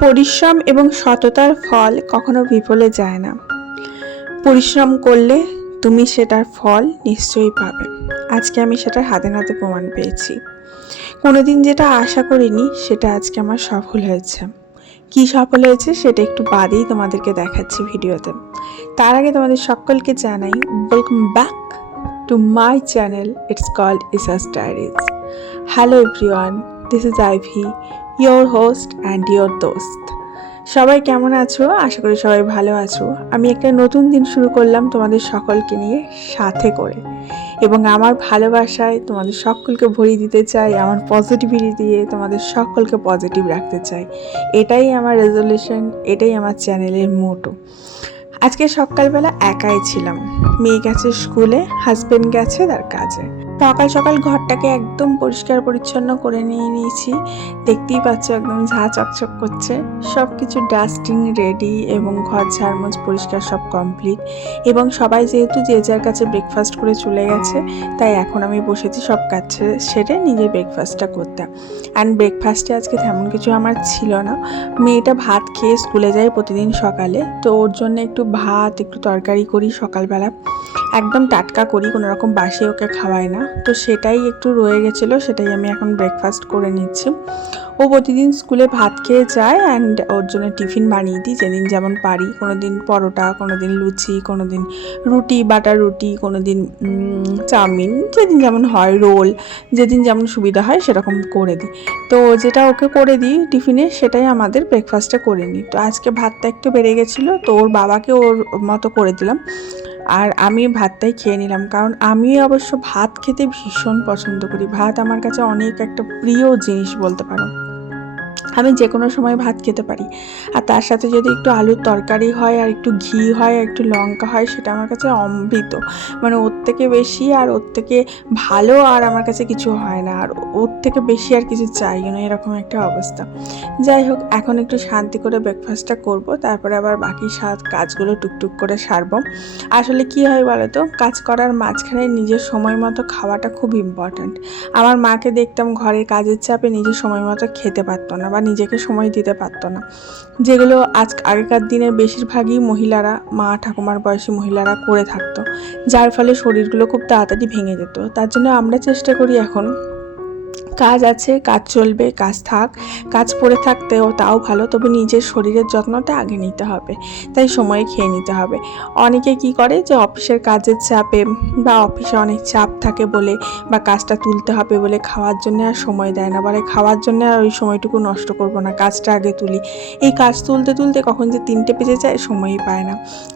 পরিশ্রম এবং সততার ফল কখনো বিফলে যায় না। পরিশ্রম করলে তুমি সেটার ফল নিশ্চয়ই পাবে। আজকে আমি সেটার হাতে নাতে প্রমাণ পেয়েছি। কোনোদিন যেটা আশা করিনি, সেটা আজকে আমার সফল হয়েছে। কি সফল হয়েছে, সেটা একটু বাদেই তোমাদেরকে দেখাচ্ছি ভিডিওতে। তার আগে তোমাদের সকলকে জানাই welcome back to my channel it's called Isa's diaries hello everyone this is Ivy, your host and your দোস্ত। সবাই কেমন আছো? আশা করি সবাই ভালো আছো। আমি একটা নতুন দিন শুরু করলাম তোমাদের সকলকে নিয়ে সাথে করে। এবং আমার ভালোবাসায় তোমাদের সকলকে ভরিয়ে দিতে চাই, আমার পজিটিভিটি দিয়ে তোমাদের সকলকে পজিটিভ রাখতে চাই। এটাই আমার রেজলিউশন এটাই আমার চ্যানেলের মোটো আজকে সকালবেলা একাই ছিলাম। মেয়ে গেছে স্কুলে হাজবেন্ড গেছে তার কাজে। সকাল সকাল ঘরটাকে একদম পরিষ্কার পরিচ্ছন্ন করে নিয়ে নিয়েছি। দেখতেই পাচ্ছ একদম ঝা চকচক করছে। সব কিছু ডাস্টিং রেডি এবং ঘর ঝাড়মোছ পরিষ্কার সব কমপ্লিট। এবং সবাই যেহেতু যে যার কাছে ব্রেকফাস্ট করে চলে গেছে, তাই এখন আমি বসেছি সব কাজ সেরে নিজের ব্রেকফাস্টটা করতাম অ্যান্ড ব্রেকফাস্টে আজকে তেমন কিছু আমার ছিল না। মেয়েটা ভাত খেয়ে স্কুলে যায় প্রতিদিন সকালে, তো ওর জন্য একটু ভাত, একটু তরকারি করি সকালবেলা। একদম টাটকা করি, কোনো রকম বাসি ওকে খাওয়াই না। তো সেটাই একটু রয়ে গেছিল, সেটাই আমি এখন ব্রেকফাস্ট করে নিচ্ছি। ও প্রতিদিন স্কুলে ভাত খেয়ে যায় অ্যান্ড ওর জন্য টিফিন বানিয়ে দিই, যেদিন যেমন পারি। কোনো দিন পরোটা কোনো দিন লুচি কোনো দিন রুটি, বাটার রুটি কোনো দিন চাউমিন, যেদিন যেমন হয়, রোল, যেদিন যেমন সুবিধা হয় সেরকম করে দিই। তো যেটা ওকে করে দিই টিফিনে, সেটাই আমাদের ব্রেকফাস্টে করে নিই। তো আজকে ভাতটা একটু বেড়ে গেছিল, তো ওর বাবাকে ওর মতো করে দিলাম। আর আমি ভাতটাই খেয়ে নিলাম। কারণ আমি অবশ্য ভাত খেতে ভীষণ পছন্দ করি। ভাত আমার কাছে অনেক একটা প্রিয় জিনিস বলতে পারো। আমি যে কোনো সময় ভাত খেতে পারি। আর তার সাথে যদি একটু আলুর তরকারি হয়, আর একটু ঘি হয়, আর একটু লঙ্কা হয়, সেটা আমার কাছে অমৃত। মানে ওর থেকে বেশি আর ওর থেকে ভালো আর আমার কাছে কিছু হয় না। আর ওর থেকে বেশি আর কিছু চাই না, এরকম একটা অবস্থা। যাই হোক, এখন একটু শান্তি করে ব্রেকফাস্টটা করব, তারপরে আবার বাকি সাত কাজগুলো টুকটুক করে সারবো। আসলে কি হয় বলো তো কাজ করার মাঝখানে নিজের সময় মতো খাওয়াটা খুব ইম্পর্ট্যান্ট আমার মাকে দেখতাম ঘরের কাজের চাপে নিজের সময় মতো খেতে পারতো না বা নিজেকে সময় দিতে পারতো না। যেগুলো আজ আগেকার দিনে বেশিরভাগই মহিলারা, মা ঠাকুমার বয়সী মহিলারা করে থাকতো, যার ফলে শরীরগুলো খুব তাড়াতাড়ি ভেঙে যেত। তার জন্য আমরা চেষ্টা করি এখন কাজ আছে, কাজ চলবে, কাজ থাক। কাজ পড়ে থাকতেও তাও ভালো, তবে নিজের শরীরের যত্নটা আগে নিতে হবে, তাই সময়ে খেয়ে নিতে হবে। অনেকে কি করে যে অফিসের কাজের চাপে বা অফিসে অনেক চাপ থাকে বলে বা কাজটা তুলতে হবে বলে খাওয়ার জন্য আর সময় দেয় না বলে খাওয়ার জন্য আর ওই সময়টুকু নষ্ট করব না, কাজটা আগে তুলি। এই কাজ তুলতে তুলতে কখন যে তিনটে পেজে যায় সময়ই পায় না,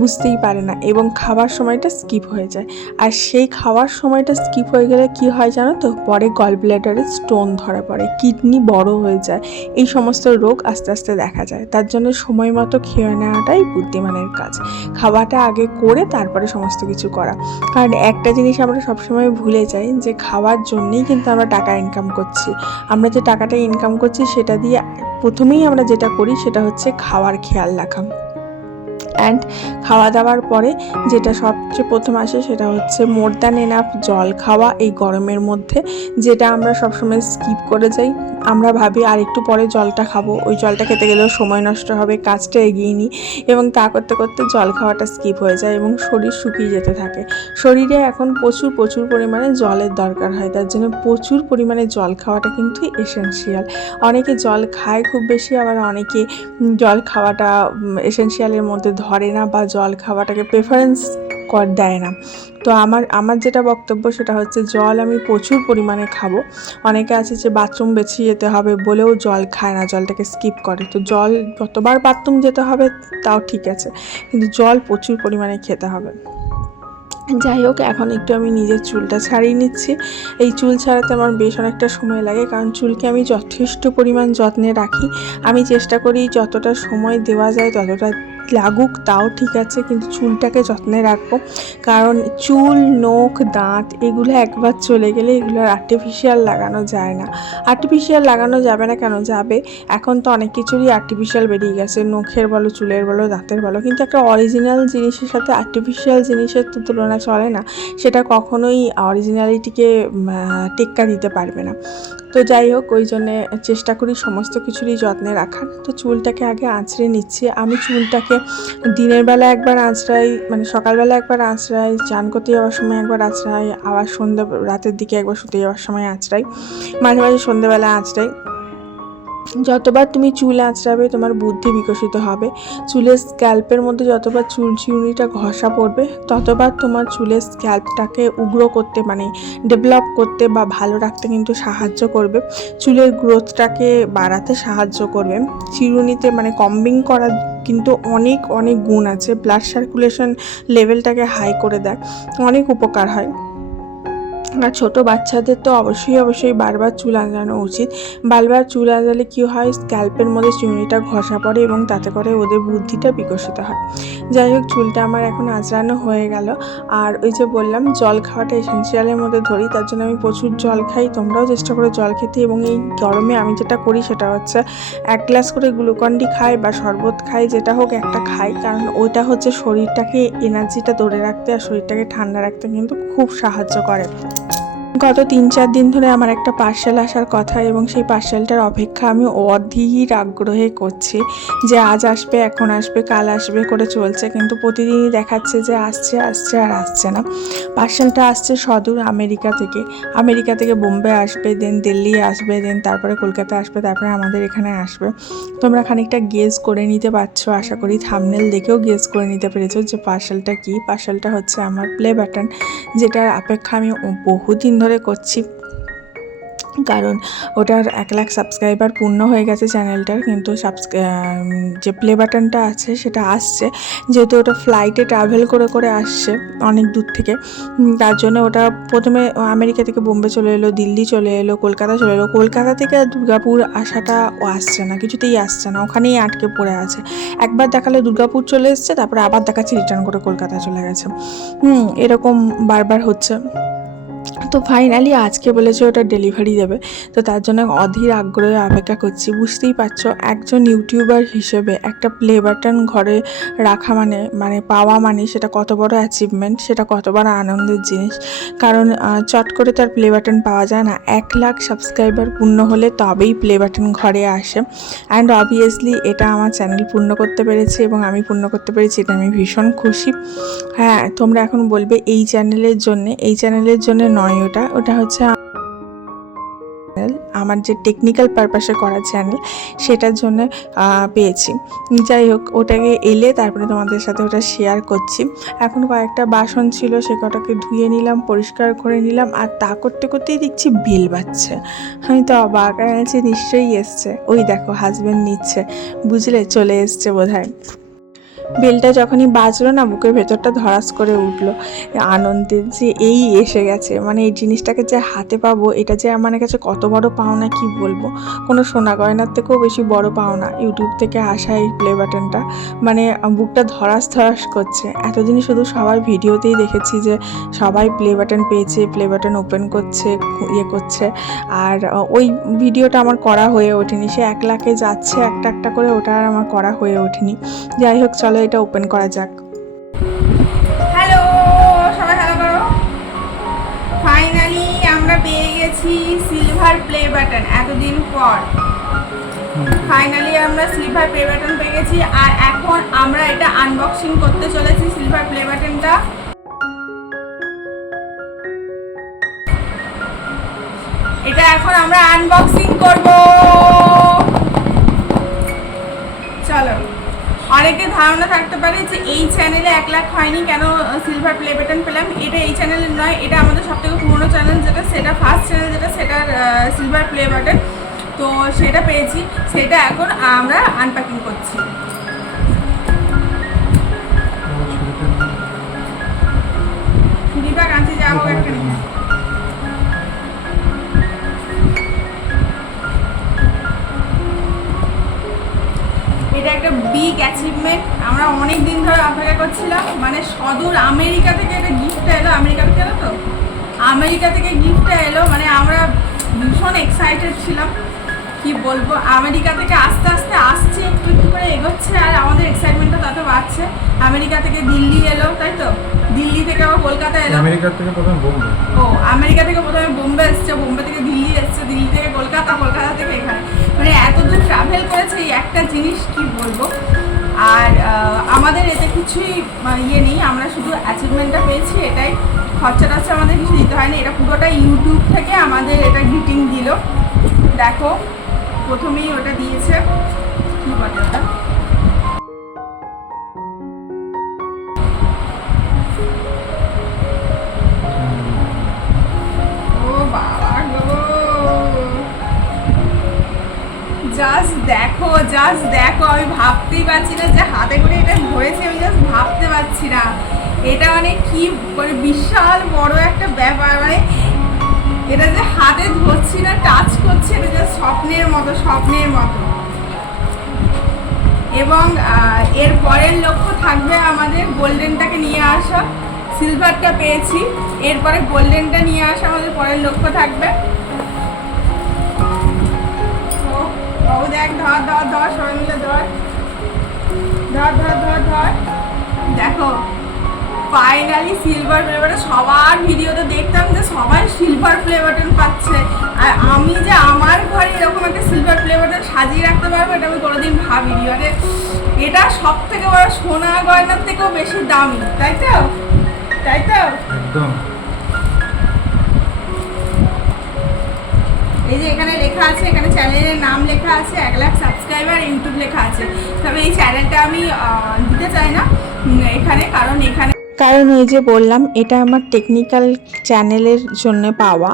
বুঝতেই পারে না, এবং খাওয়ার সময়টা স্কিপ হয়ে যায়। আর সেই খাওয়ার সময়টা স্কিপ হয়ে গেলে কি হয় জানো তো? পরে গল ব্ল্যাডারে স্টোন ধরা পড়ে কিডনি বড় হয়ে যায়, এই সমস্ত রোগ আস্তে আস্তে দেখা যায়। তার জন্য সময় মতো খেয়ে নেওয়াটাই বুদ্ধিমানের কাজ। খাওয়াটা আগে করে তারপরে সমস্ত কিছু করা। কারণ একটা জিনিস আমরা সবসময় ভুলে যাই যে খাওয়ার জন্যেই কিন্তু আমরা টাকা ইনকাম করছি। আমরা যে টাকাটা ইনকাম করছি সেটা দিয়ে প্রথমেই আমরা যেটা করি সেটা হচ্ছে খাওয়ার খেয়াল রাখা। অ্যান্ড খাওয়া দাওয়ার পরে যেটা সবচেয়ে প্রথম আসে সেটা হচ্ছে মোর দ্যান এনাফ জল খাওয়া এই গরমের মধ্যে, যেটা আমরা সবসময় স্কিপ করে যাই। আমরা ভাবি আর একটু পরে জলটা খাব। ওই জলটা খেতে গেলেও সময় নষ্ট হবে, কাজটা এগিয়ে নিই এবং তা করতে করতে জল খাওয়াটা স্কিপ হয়ে যায় এবং শরীর শুকিয়ে যেতে থাকে। শরীরে এখন প্রচুর প্রচুর পরিমাণে জলের দরকার হয়। তার জন্য প্রচুর পরিমাণে জল খাওয়াটা কিন্তু এসেনশিয়াল অনেকে জল খায় খুব বেশি, আবার অনেকে জল খাওয়াটা এসেনশিয়ালের মধ্যে ধরে না বা জল খাওয়াটাকে প্রেফারেন্স কর দেয় না। তো আমার আমার যেটা বক্তব্য সেটা হচ্ছে জল আমি প্রচুর পরিমাণে খাব। অনেকে আছে যে বাথরুম বেছে যেতে হবে বলেও জল খায় না, জলটাকে স্কিপ করে। তো জল যতবার বাথরুম যেতে হবে তাও ঠিক আছে, কিন্তু জল প্রচুর পরিমাণে খেতে হবে। যাই হোক, এখন একটু আমি নিজের চুলটা ছাড়িয়ে নিচ্ছি। এই চুল ছাড়াতে আমার বেশ অনেকটা সময় লাগে, কারণ চুলকে আমি যথেষ্ট পরিমাণ যত্নে রাখি। আমি চেষ্টা করি যতটা সময় দেওয়া যায় ততটা লাগুক, তাও ঠিক আছে, কিন্তু চুলটাকে যত্নে রাখব। কারণ চুল, নখ, দাঁত, এগুলো একবার চলে গেলে এগুলো আর আর্টিফিশিয়াল লাগানো যায় না। আর্টিফিশিয়াল লাগানো যাবে না কেন? যাবে। এখন তো অনেক কিছুরই আর্টিফিশিয়াল বেরিয়ে গেছে। নখের বলো, চুলের বলো, দাঁতের বলো। কিন্তু একটা অরিজিনাল জিনিসের সাথে আর্টিফিশিয়াল জিনিসের তো তুলনা চলে না। সেটা কখনোই অরিজিনালিটিকে টেক্কা দিতে পারবে না। তো যাই হোক, ওই জন্যে চেষ্টা করি সমস্ত কিছুরই যত্নে রাখার। তো চুলটাকে আগে আঁচড়ে নিচ্ছি। আমি চুলটাকে দিনের বেলা একবার আঁচড়াই মানে সকালবেলা একবার আঁচড়াই চান করতে যাওয়ার সময় একবার আঁচড়াই, আবার সন্ধ্যে, রাতের দিকে একবার শুতে যাওয়ার সময় আঁচড়াই, মাঝে মাঝে সন্ধ্যেবেলা আঁচড়াই। যতবার তুমি চুল আঁচড়াবে, তোমার বুদ্ধি বিকশিত হবে। চুলের স্ক্যাল্পের মধ্যে যতবার চুল চিউনিটা ঘষা পড়বে, ততবার তোমার চুলের স্ক্যাল্পটাকে উগ্র করতে মানে ডেভেলপ করতে বা ভালো রাখতে কিন্তু সাহায্য করবে। চুলের গ্রোথটাকে বাড়াতে সাহায্য করবে। চিরুনিতে মানে কম্বিং করার কিন্তু অনেক অনেক গুণ আছে। ব্লাড সার্কুলেশন লেভেলটাকে হাই করে দেয়। অনেক উপকার হয়। আর ছোটো বাচ্চাদের তো অবশ্যই অবশ্যই বারবার চুল আঁচড়ানো উচিত। বারবার চুল আঁচড়ালে কী হয়? স্ক্যাল্পের মধ্যে চুনিটা ঘষা পড়ে এবং তাতে করে ওদের বুদ্ধিটা বিকশিত হয়। যাই হোক, চুলটা আমার এখন আঁচড়ানো হয়ে গেল। আর ওই যে বললাম, জল খাওয়াটা এসেন্সিয়ালের মধ্যে ধরি, তার জন্য আমি প্রচুর জল খাই। তোমরাও চেষ্টা করো জল খেতে এবং এই গরমে আমি যেটা করি সেটা হচ্ছে এক গ্লাস করে গ্লুকন্ডি খাই বা শরবত খাই, যেটা হোক একটা খাই। কারণ ওইটা হচ্ছে শরীরটাকে এনার্জিটা ধরে রাখতে আর শরীরটাকে ঠান্ডা রাখতে কিন্তু খুব সাহায্য করে। গত তিন চার দিন ধরে আমার একটা পার্সেল আসার কথা এবং সেই পার্সেলটার অপেক্ষা আমি অধীর আগ্রহে করছি যে আজ আসবে, এখন আসবে, কাল আসবে করে চলছে। কিন্তু প্রতিদিনই দেখাচ্ছে যে আসছে আসছে আর আসছে না। পার্সেলটা আসছে সদূর আমেরিকা থেকে। আমেরিকা থেকে বোম্বে আসবে দেন দিল্লি আসবে দেন তারপরে কলকাতা আসবে, তারপরে আমাদের এখানে আসবে। তোমরা খানিকটা গেস করে নিতে পারছ, আশা করি থামনেল দেখেও গেস করে নিতে পেরেছ যে পার্সেলটা কী। পার্সেলটা হচ্ছে আমার প্লে বাটন যেটার অপেক্ষা আমি বহুদিন ধরে করছি। কারণ ওটার এক লাখ সাবস্ক্রাইবার পূর্ণ হয়ে গেছে চ্যানেলটার কিন্তু সাবস্ক্রাই যে প্লে বাটনটা আছে সেটা আসছে। যেহেতু ওটা ফ্লাইটে ট্রাভেল করে করে আসছে অনেক দূর থেকে তার জন্য ওটা প্রথমে আমেরিকা থেকে বোম্বে চলে এলো, দিল্লি চলে এলো, কলকাতা চলে এলো। কলকাতা থেকে দুর্গাপুর আসাটা আসছে না, কিছুতেই আসছে না, ওখানেই আটকে পড়ে আছে। একবার দেখালে দুর্গাপুর চলে এসছে, তারপরে আবার দেখাচ্ছে রিটার্ন করে কলকাতা চলে গেছে। হুম, এরকম বারবার হচ্ছে। তো ফাইনালি আজকে বলেছে ওটা ডেলিভারি দেবে। তো তার জন্য অধীর আগ্রহে অপেক্ষা করছি। বুঝতেই পারছ, একজন ইউটিউবার হিসেবে একটা প্লে বাটন ঘরে রাখা মানে মানে পাওয়া মানে সেটা কত বড় অ্যাচিভমেন্ট সেটা কত বড় আনন্দের জিনিস। কারণ চট করে তার প্লে বাটন পাওয়া যায় না। এক লাখ সাবস্ক্রাইবার পূর্ণ হলে তবেই প্লে বাটন ঘরে আসে। অ্যান্ড অবভিয়াসলি এটা আমার চ্যানেল পূর্ণ করতে পেরেছি এবং আমি পূর্ণ করতে পেরেছি, এটা আমি ভীষণ খুশি। হ্যাঁ তোমরা এখন বলবে এই চ্যানেলের জন্য, এই চ্যানেলের জন্য নয় ওটা ওটা হচ্ছে আমার যে টেকনিক্যাল পারপাসে করা চ্যানেল সেটার জন্য পেয়েছি। যাই হোক, ওটাকে এলে তারপরে তোমাদের সাথে ওটা শেয়ার করছি। এখন কয়েকটা বাসন ছিল, সে কটাকে ধুয়ে নিলাম, পরিষ্কার করে নিলাম, আর তা করতে করতেই দেখছি বেল বাজছে। আমি তো অবাক নিশ্চয়ই এসছে। ওই দেখো হাজবেন্ড নিচ্ছে। বুঝলে? চলে এসছে বোধহয়। বেলটা যখনই বাজলো না বুকের ভেতরটা ধরাস করে উঠল। আনন্দের যে এই এসে গেছে মানে এই জিনিসটাকে যে হাতে পাবো, এটা যে আমার কাছে কত বড় পাওনা কি বলব? কোনো সোনা গয়নার থেকেও বেশি বড় পাওনা ইউটিউব থেকে আসা এই প্লে বাটনটা মানে বুকটা ধরাস ধরাস করছে। এতদিন শুধু সবার ভিডিওতেই দেখেছি যে সবাই প্লে বাটন পেয়েছে প্লে বাটন ওপেন করছে ইয়ে করছে। আর ওই ভিডিওটা আমার করা হয়ে ওঠেনি, সে এক লাখে যাচ্ছে, একটা একটা করে ওটা আর আমার করা হয়ে ওঠেনি। যাই হোক, চলো এটা ওপেন করা যাক। হ্যালো, সবাই হ্যালো করো? ফাইনালি আমরা পেয়ে গেছি সিলভার প্লে বাটন এতদিন পর। ফাইনালি আমরা সিলভার প্লে বাটন পেয়ে গেছি, আর এখন আমরা এটা আনবক্সিং করতে চলেছি সিলভার প্লে বাটনটা এটা এখন আমরা আনবক্সিং করব। চলো। অনেকে ধারণা থাকতে পারে যে এই চ্যানেলে এক লাখ হয়নি কেন সিলভার প্লে বাটন পেলাম? এটা এই চ্যানেলের নয় এটা আমাদের সব থেকে পুরোনো চ্যানেল যেটা সেটা ফার্স্ট চ্যানেল যেটা সেটার সিলভার প্লে বাটন তো সেটা পেয়েছি সেটা এখন আমরা আনপ্যাকিং করছি। ছুরিটা কাঁচি যাব একটা বিগ অ্যাচিভমেন্ট আমরা অনেক দিন ধরে অপেক্ষা করছিলাম। মানে সদূর আমেরিকা থেকে একটা গিফটটা এলো। আমেরিকা থেকে এলো তো? আমেরিকা থেকে গিফটটা এলো। মানে আমরা ভীষণ এক্সাইটেড ছিলাম। কি বলব? আমেরিকা থেকে আস্তে আস্তে আসছে একটু একটু করে এগোচ্ছে আর আমাদের এক্সাইটমেন্টটা তত বাড়ছে। আমেরিকা থেকে দিল্লি এলো তাই তো? দিল্লি থেকে আবার কলকাতা এলো। আমেরিকার থেকে প্রথমে বোম্বে। ও আমেরিকা থেকে প্রথমে বোম্বে এসছে। বোম্বে থেকে দিল্লি এসছে। দিল্লি থেকে কলকাতা কলকাতা থেকে এখানে। মানে এত দূর ট্রাভেল করেছে এই একটা জিনিস কি বলব? আর আমাদের এতে কিছুই মানে, ইয়ে নেই আমরা শুধু অ্যাচিভমেন্টটা পেয়েছি এটাই। খরচা টরচা আমাদের কিছু দিতে হয়নি এটা পুরোটা ইউটিউব থেকে আমাদের এটা গ্রিটিং দিল। দেখো প্রথমেই ওটা দিয়েছে। কী বলে ওটা? দেখো জাস্ট দেখো, আমি ভাবতেই পারছি না যে হাতে করে এটা ধরেছে, আমি জাস্ট ভাবতে পারছি না। এটা মানে কি মানে বিশাল বড় একটা ব্যাপার মানে এটা যে হাতে ধরছি না টাচ করছি, এটা যে স্বপ্নের মতো স্বপ্নের মতো। এবং এর পরের লক্ষ্য থাকবে আমাদের গোল্ডেনটাকে নিয়ে আসা। সিলভারটা পেয়েছি, এরপরে গোল্ডেনটা নিয়ে আসা আমাদের পরের লক্ষ্য থাকবে। বাবু দেখ, ধর ধর ধর সবাই মিলে ধর। ধর ধর ধর ধর। দেখো ফাইনালি সিলভার বাটন সবার ভিডিওতে দেখতাম যে সবাই সিলভার প্লে বাটন পাচ্ছে। আর আমি যে আমার ঘরে এরকম একটা সিলভার প্লে বাটন সাজিয়ে রাখতে পারব, এটা আমি কোনোদিন ভাবিনি। মানে এটা সব থেকে বড় সোনা গয়নার থেকেও বেশি দামি, তাই তো? তাই তো? একদম। এই যে এখানে লেখা আছে এখানে চ্যানেলের নাম লেখা আছে এক লাখ সাবস্ক্রাইবার ইউটিউব লেখা আছে। তবে এই চ্যানেলটা আমি দিতে চাই না এখানে কারণ এখানে কারণ ওই যে বললাম এটা আমার টেকনিক্যাল চ্যানেলের জন্য পাওয়া।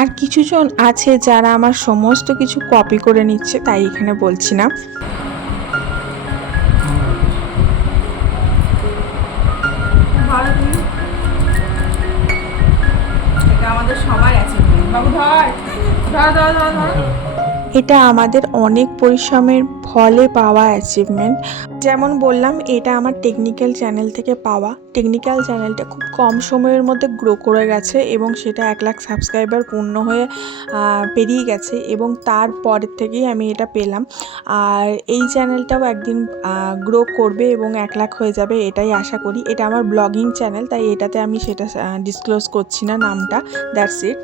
আর কিছুজন আছে যারা আমার সমস্ত কিছু কপি করে নিচ্ছে তাই এখানে বলছি না। আমাদের সবার এটা আমাদের অনেক পরিশ্রমের ফলে পাওয়া অ্যাচিভমেন্ট যেমন বললাম, এটা আমার টেকনিক্যাল চ্যানেল থেকে পাওয়া। টেকনিক্যাল চ্যানেলটা খুব কম সময়ের মধ্যে গ্রো করে গেছে এবং সেটা এক লাখ সাবস্ক্রাইবার পূর্ণ হয়ে পেরিয়ে গেছে এবং তারপরের থেকেই আমি এটা পেলাম। আর এই চ্যানেলটাও একদিন গ্রো করবে এবং এক লাখ হয়ে যাবে এটাই আশা করি। এটা আমার ব্লগিং চ্যানেল তাই এটাতে আমি সেটা ডিসক্লোজ করছি না নামটা দ্যাটস ইট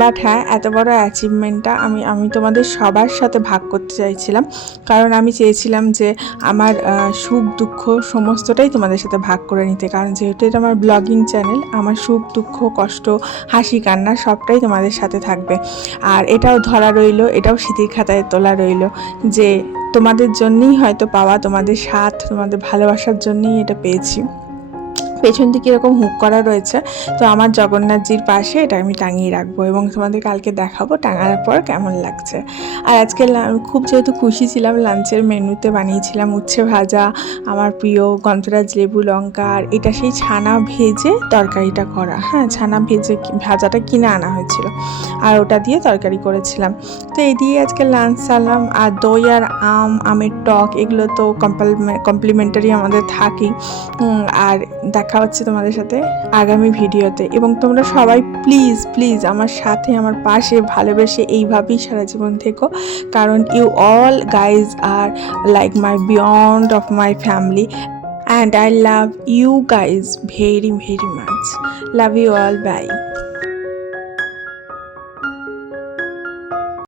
বাট হ্যাঁ এত বড় অ্যাচিভমেন্টটা আমি আমি তোমাদের সবার সাথে ভাগ করতে চাইছিলাম। কারণ আমি চেয়েছিলাম যে আমার সুখ, দুঃখ সমস্তটাই তোমাদের সাথে ভাগ করে নিতে। কারণ যেহেতু এটা আমার ব্লগিং চ্যানেল আমার সুখ, দুঃখ, কষ্ট, হাসি, কান্না সবটাই তোমাদের সাথে থাকবে। আর এটাও ধরা রইল, এটাও স্মৃতির খাতায় তোলা রইল যে তোমাদের জন্যই হয়তো পাওয়া, তোমাদের সাথ তোমাদের ভালোবাসার জন্যই এটা পেয়েছি। পেছন দিকে এরকম হুক করা রয়েছে, তো আমার জগন্নাথজির পাশে এটা আমি টাঙিয়ে রাখব এবং তোমাদের কালকে দেখাবো টাঙার পর কেমন লাগছে। আর আজকে খুব যেহেতু খুশি ছিলাম, লাঞ্চের মেনুতে বানিয়েছিলাম উচ্ছে ভাজা, আমার প্রিয় গন্ধরাজ লেবু লঙ্কা, আর এটা সেই ছানা ভেজে তরকারিটা করা। হ্যাঁ ছানা ভেজে ভাজাটা কিনে আনা হয়েছিল, আর ওটা দিয়ে তরকারি করেছিলাম। তো এই দিয়ে আজকে লাঞ্চ সারলাম আর দই, আর আম, আমের টক, এগুলো তো কম্পাল কমপ্লিমেন্টারি আমাদের থাকেই। আর দেখা হচ্ছে তোমাদের সাথে আগামী ভিডিওতে। এবং তোমরা সবাই প্লিজ প্লিজ আমার সাথে, আমার পাশে ভালোবেসে এইভাবেই সারা জীবন থেকো। কারণ you all guys are like my beyond of my family and I love you guys very very much love you all bye